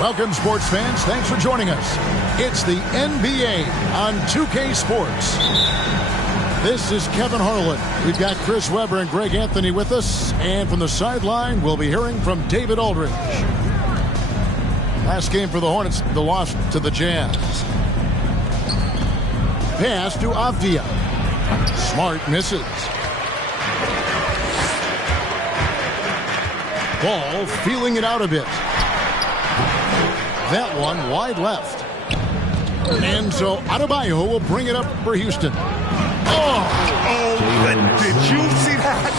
Welcome, sports fans. Thanks for joining us. It's the NBA on 2K Sports. This is Kevin Harlan. We've got Chris Webber and Greg Anthony with us. And from the sideline, we'll be hearing from David Aldridge. Last game for the Hornets, the loss to the Jazz. Pass to Avdia. Smart misses. Ball feeling it out a bit. That one wide left. And so Adebayo will bring it up for Houston. Did you see that?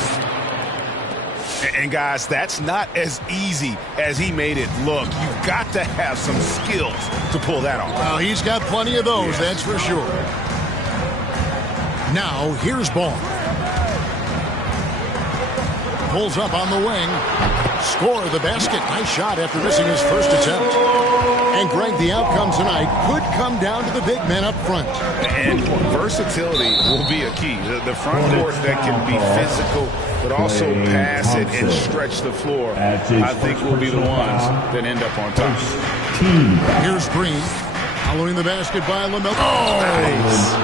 And guys, that's not as easy as he made it look. You've got to have some skills to pull that off. Well, he's got plenty of those, that's for sure. Now, here's Ball. Pulls up on the wing. Score the basket. Nice shot after missing his first attempt. And Greg, the outcome tonight could come down to the big men up front. And versatility will be a key. The front court that can be physical, but also pass it and stretch the floor, I think will be the ones that end up on top. Here's Green. Following the basket by LaMelo. Nice.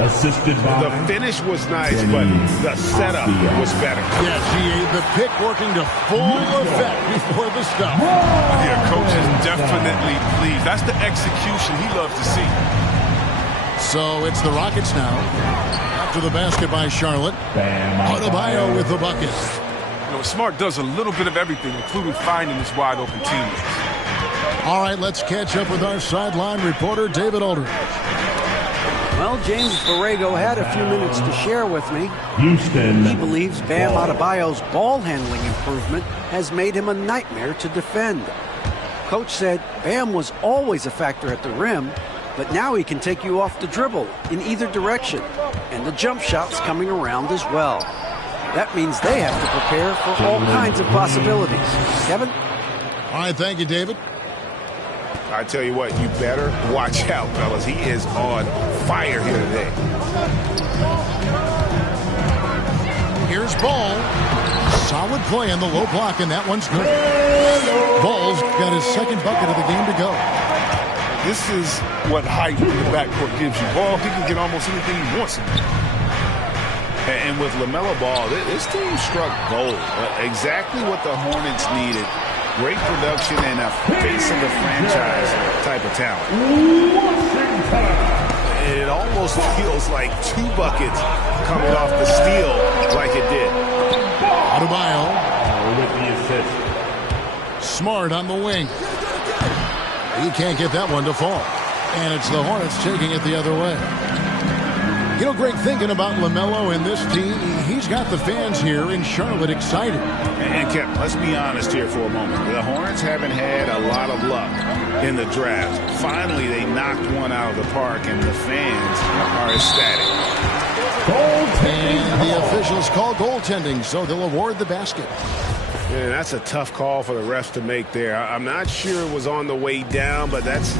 Assisted by the finish was nice, but the setup was better. Yeah, the pick working to full effect before the stop. Yeah, coach is definitely pleased. That's the execution he loves to see. So it's the Rockets now. After the basket by Charlotte. Adebayo with the bucket. You know, Smart does a little bit of everything, including finding his wide open teammates. All right, let's catch up with our sideline reporter, David Aldridge. Well, James Borrego had a few minutes to share with me. Houston. He believes Bam Adebayo's ball handling improvement has made him a nightmare to defend. Coach said Bam was always a factor at the rim, but now he can take you off the dribble in either direction, and the jump shot's coming around as well. That means they have to prepare for all kinds of possibilities. Kevin? All right, thank you, David. I tell you what, you better watch out, fellas. He is on fire here today. Here's Ball. Solid play on the low block, and that one's good. Ball's got his second bucket of the game to go. This is what height in the backcourt gives you. Ball, he can get almost anything he wants to do. And with LaMelo Ball, this team struck gold. Exactly what the Hornets needed. Great production and a face of the franchise type of talent. It almost feels like 2 buckets coming off the steal like it did. Adebayo with the assist. Smart on the wing. He can't get that one to fall. And it's the Hornets taking it the other way. You know, Greg, thinking about LaMelo and this team, he's got the fans here in Charlotte excited. And Kevin, let's be honest here for a moment. The Hornets haven't had a lot of luck in the draft. Finally, they knocked one out of the park, and the fans are ecstatic. And the officials call goaltending, so they'll award the basket. Yeah, that's a tough call for the refs to make there. I'm not sure it was on the way down, but that's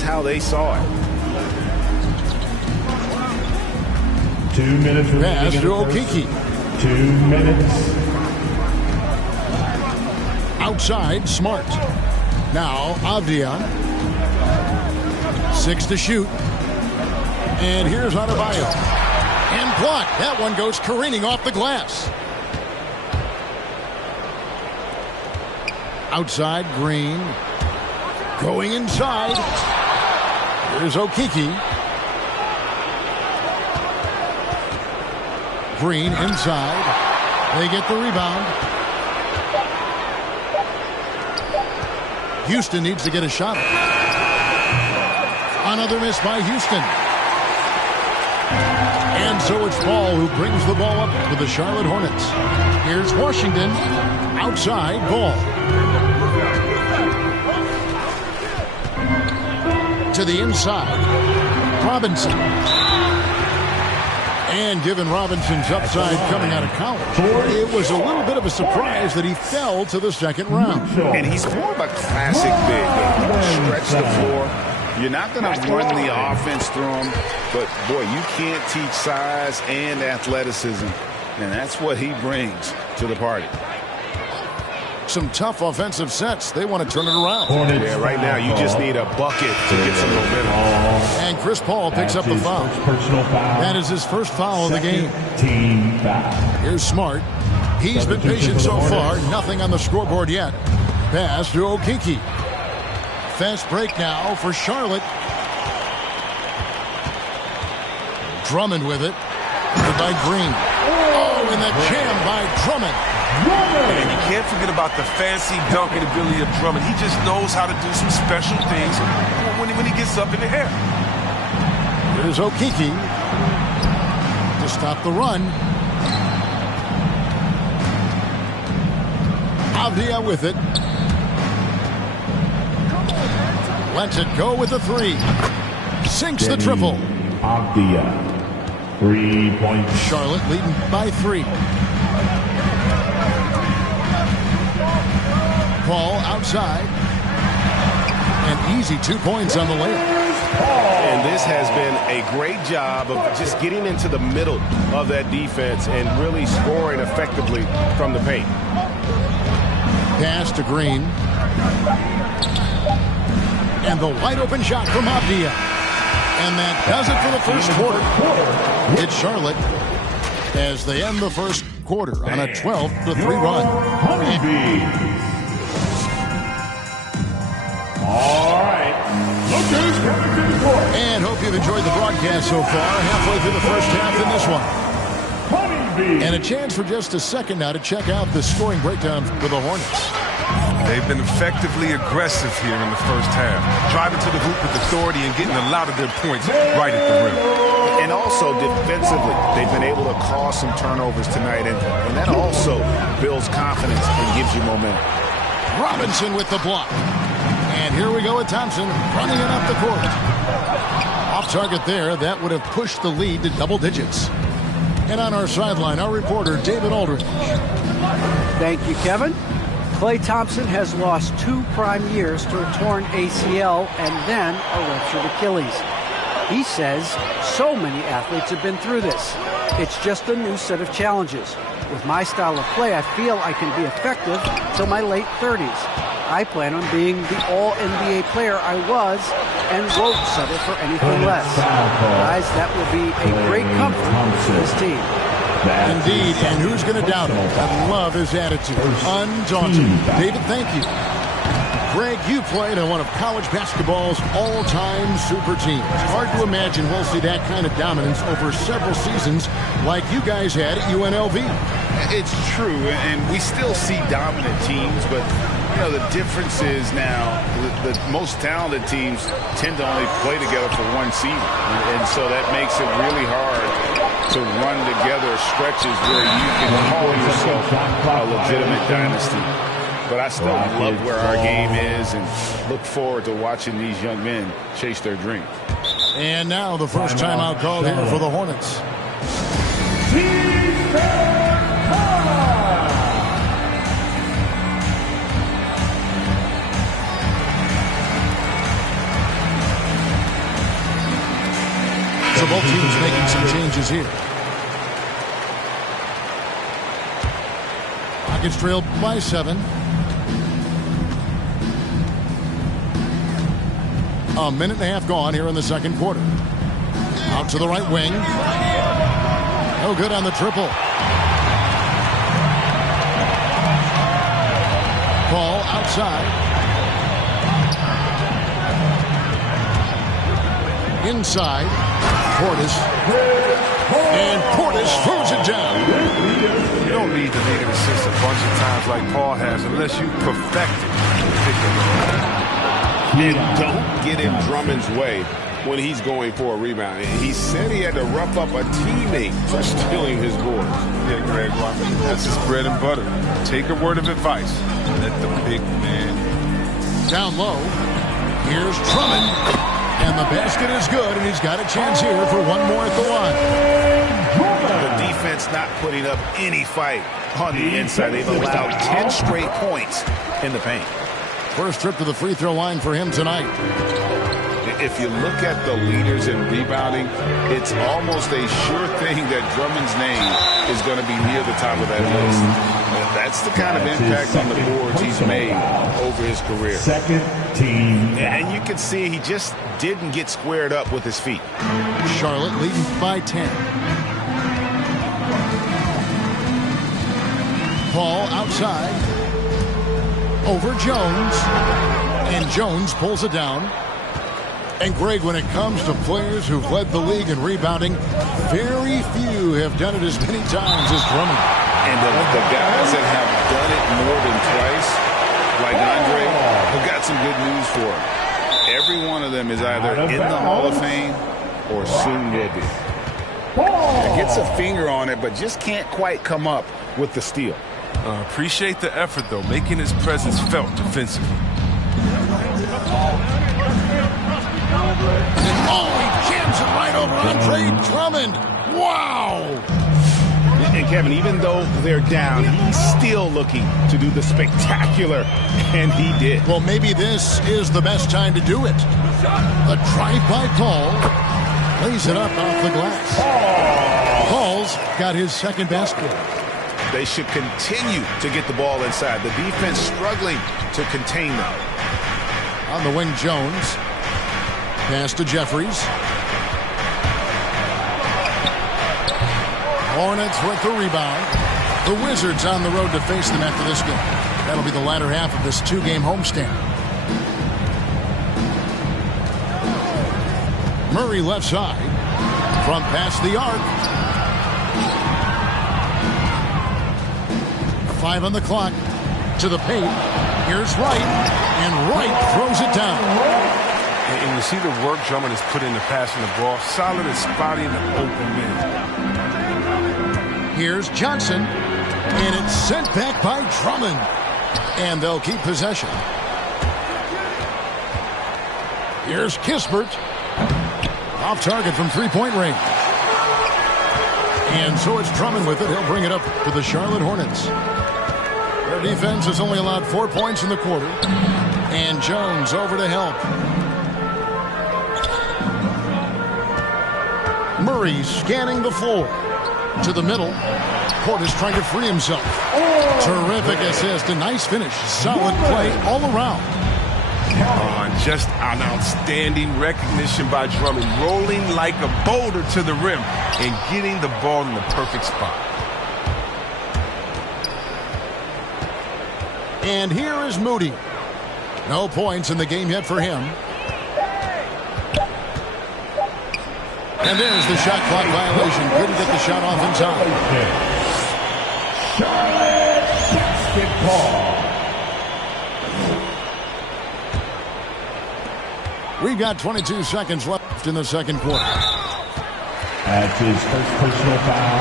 how they saw it. 2 minutes. Pass to Okeke. 2 minutes. Outside, Smart. Now, Avdia. 6 to shoot. And here's Adebayo. And blocked. That one goes careening off the glass. Outside, Green. Going inside. Here's Okeke. Green inside. They get the rebound. Houston needs to get a shot. Another miss by Houston. And so it's Ball who brings the ball up for the Charlotte Hornets. Here's Washington. Outside, Ball. To the inside. Robinson. And given Robinson's upside coming out of college, it was a little bit of a surprise that he fell to the second round. And he's more of a classic big. Stretch the floor. You're not going to run the offense through him, but, boy, you can't teach size and athleticism, and that's what he brings to the party. some tough offensive sets. They want to turn it around. Yeah, right now you just need a bucket to get some momentum. And Chris Paul picks up the foul. That is his first foul of the game. Team foul. Here's Smart. He's been patient so far. Nothing on the scoreboard yet. Pass to Okeke. Fast break now for Charlotte. Drummond with it. By Green. Oh, and the jam by Drummond. And you can't forget about the fancy dunking ability of Drummond. He just knows how to do some special things when he gets up in the air. Here's Okeke to stop the run. Avdia with it. Lets it go with the three. Sinks the triple. Avdia. 3 points. Charlotte leading by 3. Paul outside. An easy 2 points on the layup. And this has been a great job of just getting into the middle of that defense and really scoring effectively from the paint. Pass to Green. And the wide open shot from Avdia. And that does it for the first quarter. It's Charlotte as they end the first quarter on a 12-3 run. All right. Look who's coming to the court. And hope you've enjoyed the broadcast so far. Halfway through the first half in this one. And a chance for just a second now to check out the scoring breakdown for the Hornets. They've been effectively aggressive here in the first half, driving to the hoop with authority and getting a lot of their points right at the rim. And also defensively, they've been able to cause some turnovers tonight, and that also builds confidence and gives you momentum. Robinson with the block. And here we go with Thompson running it up the court. Off target there, that would have pushed the lead to double digits. And on our sideline, our reporter, David Aldridge. Thank you, Kevin. Klay Thompson has lost 2 prime years to a torn ACL and then a ruptured Achilles. He says so many athletes have been through this. It's just a new set of challenges. With my style of play, I feel I can be effective till my late 30s. I plan on being the all-NBA player I was and won't settle for anything less. Guys, that will be a great comfort to this team. Indeed, and who's going to doubt him? I love his attitude. Undaunted. David, thank you. Greg, you played on one of college basketball's all-time super teams. Hard to imagine we'll see that kind of dominance over several seasons like you guys had at UNLV. It's true, and we still see dominant teams, but you know the difference is now the most talented teams tend to only play together for one season, and so that makes it really hard to run together stretches where you can call yourself a legitimate dynasty. But I still love where our game is and look forward to watching these young men chase their dreams. And now the first timeout called here for the Hornets. So both teams making some changes here. Rockets trailed by 7. A minute and a half gone here in the second quarter. Out to the right wing. No good on the triple. Paul outside. Inside. Portis. And Portis throws it down. You don't need to make an assist a bunch of times like Paul has unless you perfect it. And don't get in Drummond's way when he's going for a rebound. He said he had to rough up a teammate for stealing his boards. Yeah, Greg, that's his bread and butter. Take a word of advice. Let the big man. Down low. Here's Drummond. And the basket is good, and he's got a chance here for one more at the line. The defense not putting up any fight on the inside. They've allowed 10 straight points in the paint. First trip to the free throw line for him tonight. If you look at the leaders in rebounding, it's almost a sure thing that Drummond's name is going to be near the top of that list. That's the kind of impact on the boards he's made over his career. Second team. And you can see he just didn't get squared up with his feet. Charlotte leading by 10. Ball outside. Over Jones. And Jones pulls it down. And Greg, when it comes to players who've led the league in rebounding, very few have done it as many times as Drummond. And the guys that have done it more than twice, like Andre, have got some good news for him. Every one of them is either in the Hall of Fame or soon will be. Gets a finger on it, but just can't quite come up with the steal. Appreciate the effort, though, making his presence felt defensively. Oh, he jams it right over Andre Drummond. Wow. And Kevin, even though they're down, he's still looking to do the spectacular, and he did. Well, maybe this is the best time to do it. A drive-by call. Lays it up off the glass. Paul's got his second basket. They should continue to get the ball inside. The defense struggling to contain them. On the wing, Jones. Pass to Jeffries. Hornets with the rebound. The Wizards on the road to face them after this game. That'll be the latter half of this two-game homestand. Murray left side. From past the arc. 5 on the clock. To the paint. Here's Wright. And Wright throws it down. And you see the work Drummond has put into passing the ball. Solid at spotting the open man. Here's Johnson. And it's sent back by Drummond. And they'll keep possession. Here's Kispert. Off target from three-point range. And so it's Drummond with it. He'll bring it up to the Charlotte Hornets. Their defense has only allowed 4 points in the quarter. And Jones over to help. Murray scanning the floor. To the middle. Portis trying to free himself. Terrific assist. A nice finish. Solid play all around. Just an outstanding recognition by Drummond. Rolling like a boulder to the rim and getting the ball in the perfect spot. And here is Moody. No points in the game yet for him. And there's the shot clock violation. Couldn't get the shot off in time. Charlotte basketball. We've got 22 seconds left in the second quarter. That's his first personal foul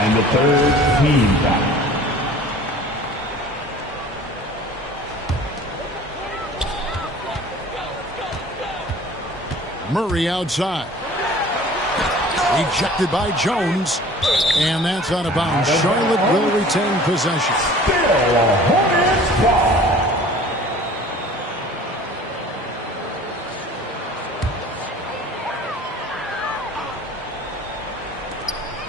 and the third team foul. Murray outside. Ejected by Jones. And that's out of bounds. Charlotte will retain possession. Still a Hornets ball.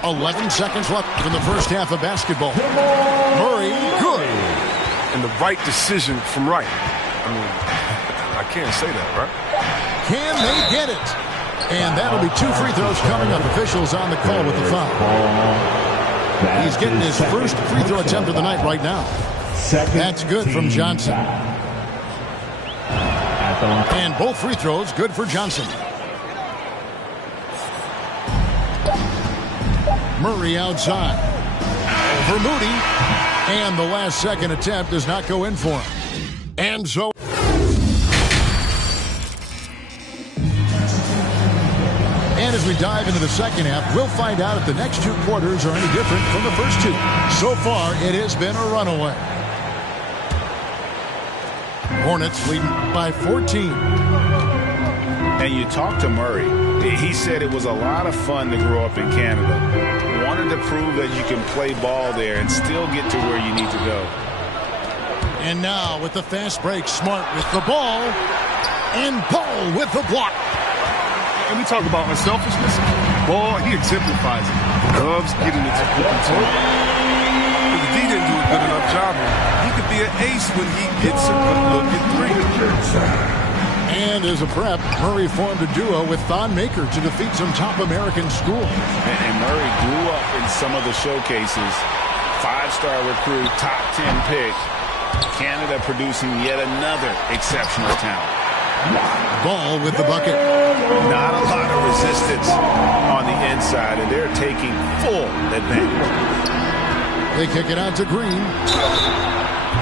11 seconds left in the first half of basketball. Murray, good. And the right decision from Wright. I mean, I can't say that, right? Can they get it? And that'll be 2 free throws coming up. Officials on the call with the foul. He's getting his first free throw attempt of the night right now. That's good from Johnson. And both free throws good for Johnson. Murray outside. Over Moody. And the last second attempt does not go in for him. And so... And as we dive into the second half, we'll find out if the next 2 quarters are any different from the first 2. So far, it has been a runaway. Hornets leading by 14. And you talk to Murray. He said it was a lot of fun to grow up in Canada. Wanted to prove that you can play ball there and still get to where you need to go. And now with the fast break, Smart with the ball. And Paul with the block. And we talk about unselfishness. Ball, he exemplifies it. Loves getting it to open. The D didn't do a good enough an ace when he gets a good look at three. And as a prep, Murray formed a duo with Thon Maker to defeat some top American schools. And Murray grew up in some of the showcases. 5-star recruit, top 10 pick. Canada producing yet another exceptional talent. Ball with the bucket. Not a lot of resistance on the inside, and they're taking full advantage. They kick it out to Green.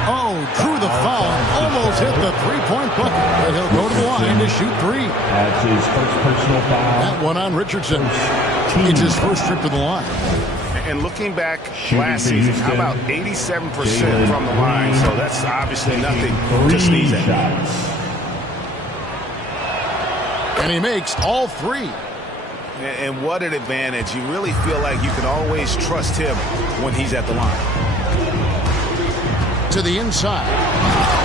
Oh, drew the foul. Almost hit the three-point bucket, but he'll go to the line to shoot three. That's his first personal foul. That one on Richardson. It's his first trip to the line. And looking back last season, how about 87% from the line? So that's obviously nothing to sneeze at. And he makes all three. And what an advantage. You really feel like you can always trust him when he's at the line. To the inside.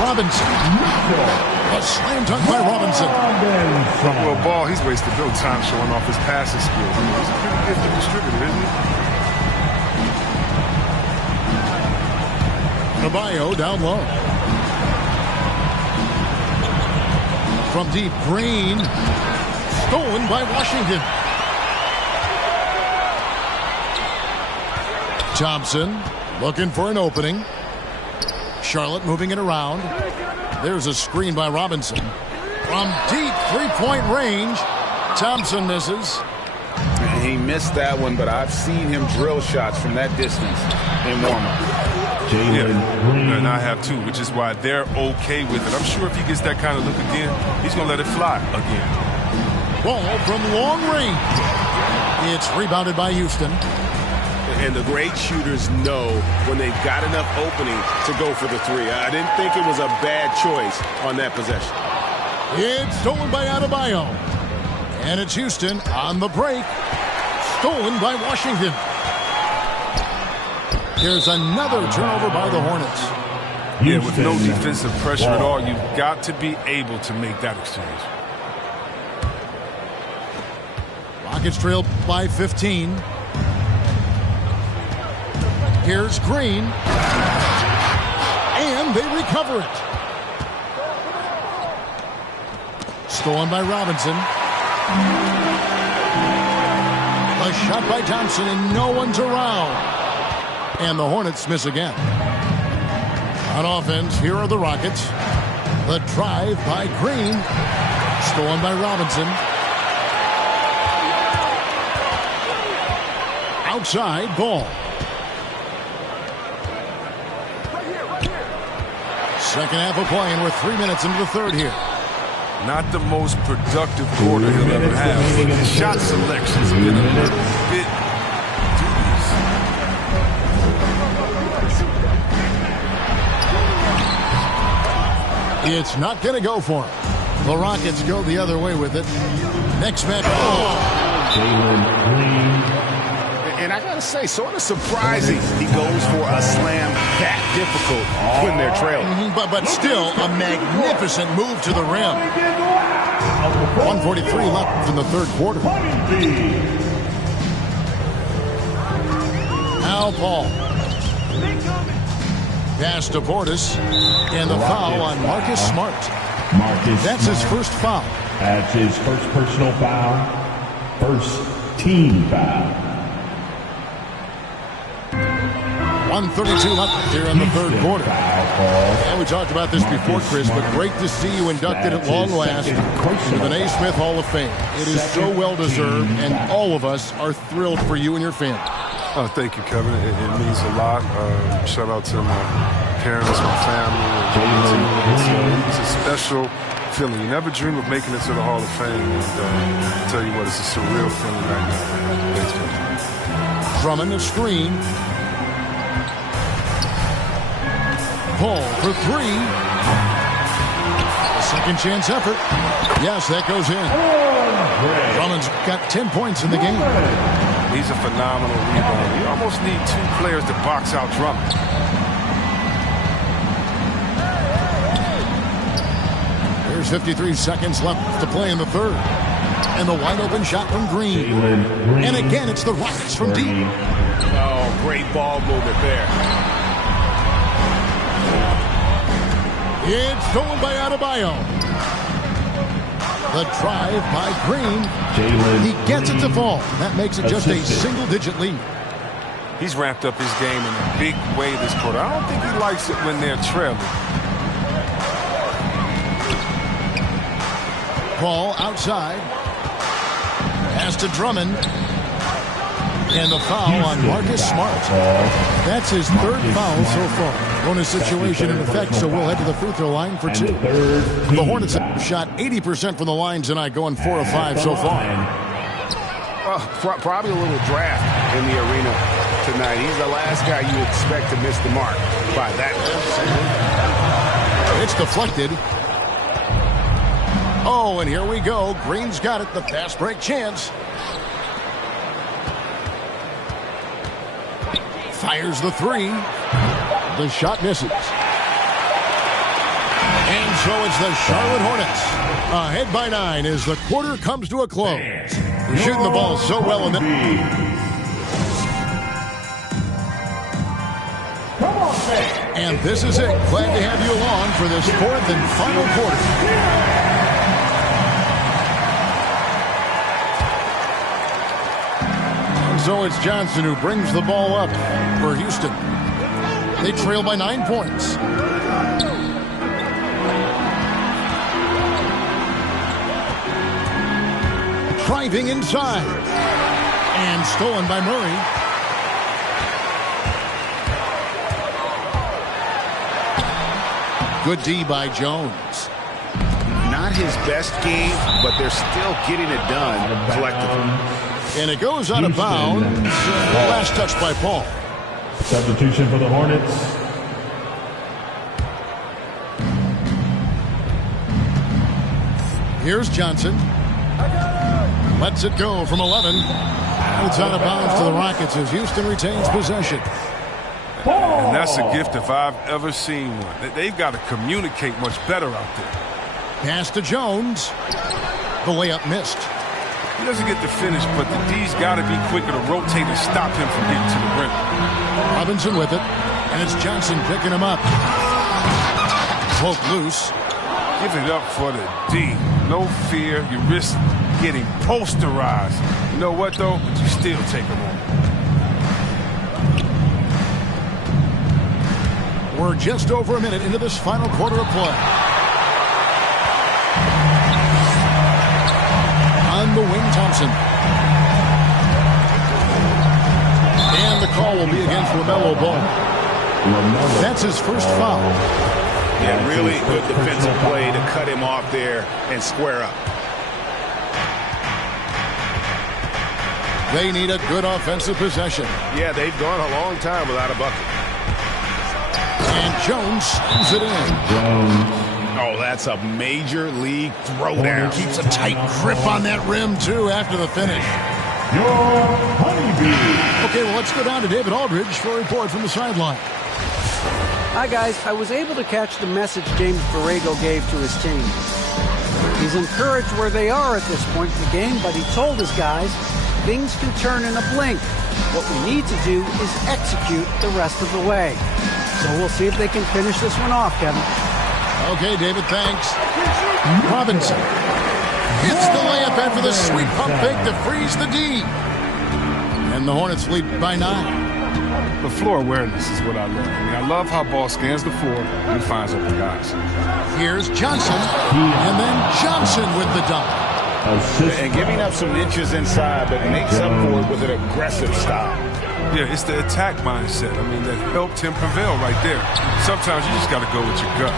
Robinson. A slam dunk by Robinson. Well, Ball, he's wasted no time showing off his passing skills. I mean, he's a pretty gifted distributor, isn't he? Nabayo down low. From deep, Green. Stolen by Washington. Thompson looking for an opening. Charlotte moving it around. There's a screen by Robinson. From deep three-point range, Thompson misses. He missed that one, but I've seen him drill shots from that distance in warm-up. And I have too, which is why they're okay with it. I'm sure if he gets that kind of look again, he's going to let it fly again. Ball from long range. It's rebounded by Houston. And the great shooters know when they've got enough opening to go for the three. I didn't think it was a bad choice on that possession. It's stolen by Adebayo. And it's Houston on the break. Stolen by Washington. There's another turnover by the Hornets. Yeah, with no defensive pressure at all, you've got to be able to make that exchange. Rockets trail by 15. Here's Green. And they recover it. Stolen by Robinson. A shot by Thompson, and no one's around. And the Hornets miss again. On offense, here are the Rockets. The drive by Green. Stolen by Robinson. Outside, Ball. Second half of playing. We're 3 minutes into the third here. Not the most productive quarter he'll ever have. But his shot selection's been a little bit dubious. It's not going to go for him. The Rockets go the other way with it. Next match. Jalen Green. And I got to say, sort of surprising he goes for a slam that difficult when they're trailing. But still, a magnificent move to the rim. 1:43 left in the third quarter. Al Paul. Pass to Portis. And the foul on Marcus Smart. That's his first foul. That's his first personal foul. First team foul. 1:32 left here in the third quarter. And we talked about this before, Chris, but great to see you inducted at long last into the Naismith Hall of Fame. It is so well-deserved, and all of us are thrilled for you and your family. Oh, thank you, Kevin. It means a lot. Shout out to my parents, my family. It's a special feeling. You never dream of making it to the Hall of Fame. And I tell you what, it's a surreal feeling right now. Thanks, Kevin. Drummond a screen. Paul for three. A second chance effort. Yes, that goes in. Drummond's got 10 points in the game. He's a phenomenal rebounder. You almost need two players to box out Drummond. There's 53 seconds left to play in the third. And the wide open shot from Green. And again, it's the Rockets from deep. Oh, great ball movement there. It's stolen by Adebayo. The drive by Green. He gets it to fall. That makes it just a single-digit lead. He's ramped up his game in a big way this quarter. I don't think he likes it when they're trailing. Ball outside. Pass to Drummond. And the foul on Marcus Smart. That's his third foul so far. Bonus situation in effect, so we'll head to the free throw line for 2. The Hornets have shot 80% from the line tonight, going 4 of 5 so far. Well, probably a little draft in the arena tonight. He's the last guy you expect to miss the mark by that. It's deflected. Oh, and here we go. Green's got it. The fast break chance. Fires the 3. The shot misses. And so it's the Charlotte Hornets ahead by 9 as the quarter comes to a close. They're shooting the ball so well in the... And this is it. Glad to have you along for this 4th and final quarter. So it's Johnson who brings the ball up for Houston. They trail by 9 points. Driving inside. And stolen by Murray. Good D by Jones. Not his best game, but they're still getting it done collectively. And it goes out of bounds. Last touch by Paul. Substitution for the Hornets. Here's Johnson. Lets it go from 11. And it's out of bounds to the Rockets as Houston retains possession. And that's a gift if I've ever seen one. They've got to communicate much better out there. Pass to Jones. The layup missed. He doesn't get the finish, but the D's got to be quicker to rotate and stop him from getting to the rim. Robinson with it, and it's Johnson picking him up. Poke loose. Give it up for the D. No fear. You risk getting posterized. You know what, though? But you still take him on. We're just over a minute into this final quarter of play. On the wing, Thompson. And the call will be against LaMelo Ball. That's his first foul. Yeah, really good defensive play to cut him off there and square up. They need a good offensive possession. Yeah, they've gone a long time without a bucket. And Jones slams it in. Oh, that's a major league throwdown. Keeps a tight grip on that rim, too, after the finish. Okay, well, let's go down to David Aldridge for a report from the sideline. Hi, guys. I was able to catch the message James Borrego gave to his team. He's encouraged where they are at this point in the game, but he told his guys things can turn in a blink. What we need to do is execute the rest of the way. So we'll see if they can finish this one off, Kevin. Okay, David, thanks. Robinson hits the layup after the sweet pump fake to freeze the D. And the Hornets lead by 9. The floor awareness is what I love. I mean, I love how ball scans the floor and finds open guys. Here's Johnson, and then Johnson with the dunk. And giving up some inches inside, but makes up for it with an aggressive style. Yeah, it's the attack mindset. I mean, that helped him prevail right there. Sometimes you just got to go with your gut.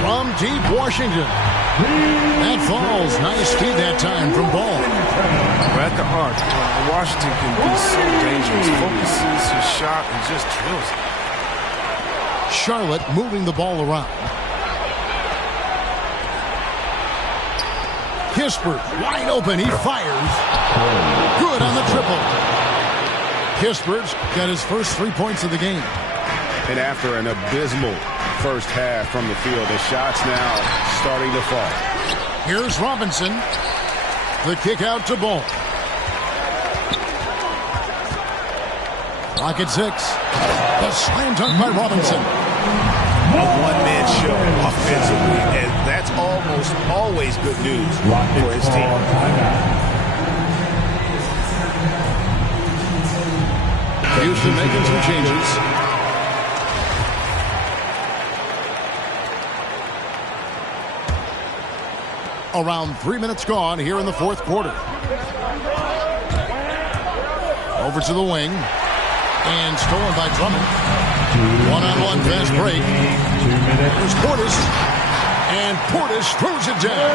From deep Washington. That falls. Nice feed that time from Ball. We're at the arc. Washington can be so dangerous. Focuses his shot and just drills it. Charlotte moving the ball around. Kispert wide open. He fires. Good on the triple. Kispert's got his first 3 points of the game. And after an abysmal first half from the field, the shots now starting to fall. Here's Robinson. The kick out to Ball. Clock at 6. The slam dunk by Robinson. a one-man show offensively, and that's almost always good news for his team. Houston making some changes. Around 3 minutes gone here in the fourth quarter. Over to the wing. And stolen by Drummond. One-on-one fast break. Here's Portis. And Portis throws it down.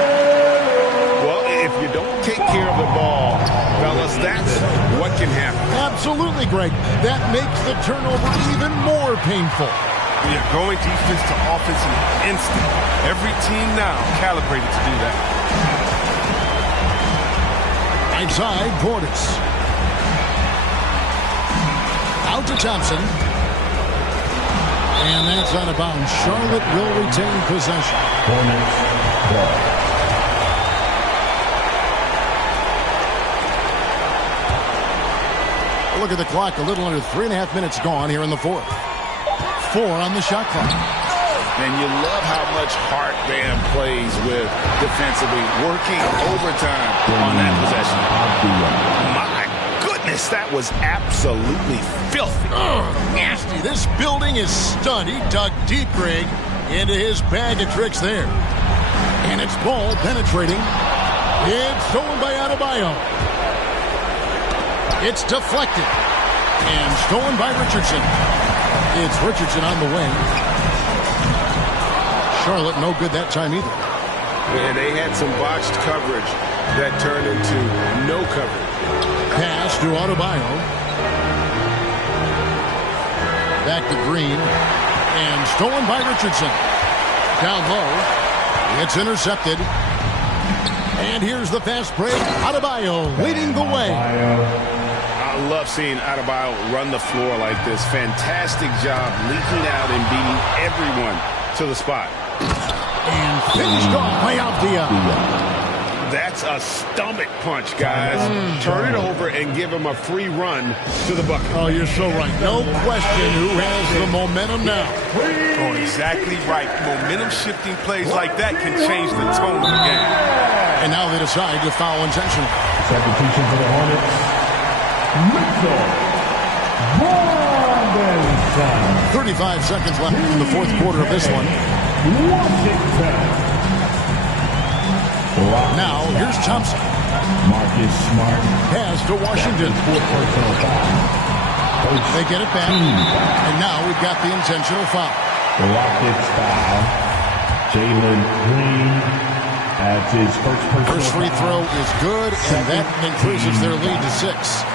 Well, if you don't take care of the ball, fellas, that's what can happen. Absolutely, Greg. That makes the turnover even more painful. We are going defense to offense in an instant. Every team now calibrated to do that. Inside, Portis. Out to Thompson. And that's out of bounds. Charlotte will retain possession. Hornets ball. Look at the clock. A little under 3.5 minutes gone here in the fourth. 4 on the shot clock. And you love how much heart Bam plays with defensively, working overtime on that possession. My goodness, that was absolutely filthy. Nasty. This building is stunned. He dug deep, Greg, into his bag of tricks there. And it's ball penetrating. It's stolen by Adebayo. It's deflected. And stolen by Richardson. It's Richardson on the wing. Charlotte no good that time either. Yeah, they had some botched coverage that turned into no coverage. Pass to Adebayo. Back to Green. And stolen by Richardson. Down low. It's intercepted. And here's the fast break. Adebayo leading the way. I love seeing Adebayo run the floor like this. Fantastic job leaking out and beating everyone to the spot. And finished off by Avdia. That's a stomach punch, guys. Turn it over and give him a free run to the bucket. Oh, you're so right. No question who has the momentum now. Oh, exactly right. Momentum-shifting plays like that can change the tone of the game. And now they decide to foul intentionally. Substitution for the Hornets. Mitchell Robinson. 35 seconds left in the fourth quarter of this one. Washington. Now, here's Thompson. Marcus Smart. Pass to Washington. Personal foul. They get it back. And now we've got the intentional foul. The Rockets foul. Jalen Green adds his first personal First free throw is good, and that increases their lead to 6.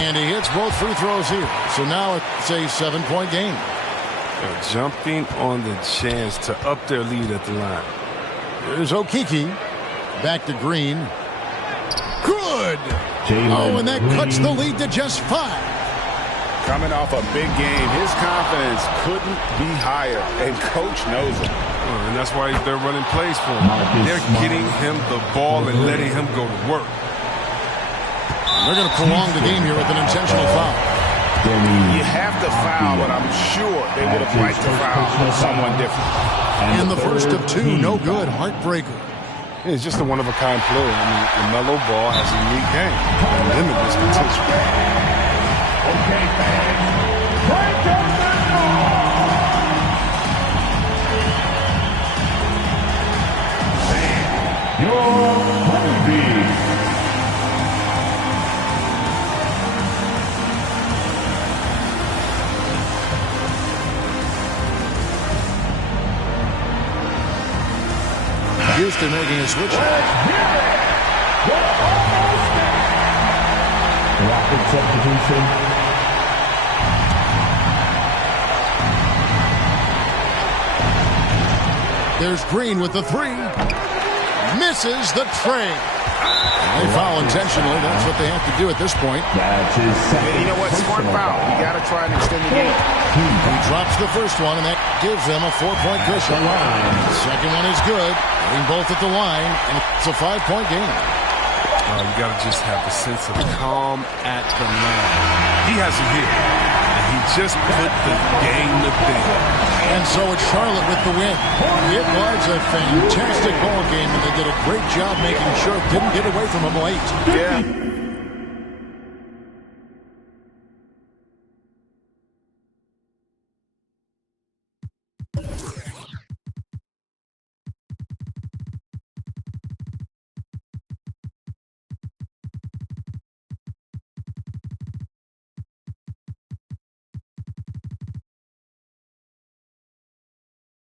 And he hits both free throws here. So now it's a 7-point game. They're jumping on the chance to up their lead at the line. Here's Okeke. Back to Green. Good. Jalen And that cuts the lead to just 5. Coming off a big game, his confidence couldn't be higher, and Coach knows it. And that's why they're running plays for him. They're getting him the ball and letting him go to work. They're going to prolong the game here with an intentional foul. You have to foul, but I'm sure they would have liked to foul someone different. And the first of 2, no good. Heartbreaker. It's just a one-of-a-kind player. I mean, LaMelo Ball has a unique game. And limitless potential. Okay, fans. Break up the Your Honeybee. Houston making a switch. Rapid substitution. There's Green with the 3. Misses the tray. They foul intentionally. That's what they have to do at this point. That's his second. And you know what? Smart foul. You got to try and extend the game. He drops the first one, and that gives them a 4-point cushion. The second one is good. Getting both at the line, and it's a 5-point game. You got to just have a sense of calm at the line. He has it here, and He just put the game to bed. And so it's Charlotte with the win. It was a fantastic ball game, and they did a great job making sure it didn't get away from them late. Yeah.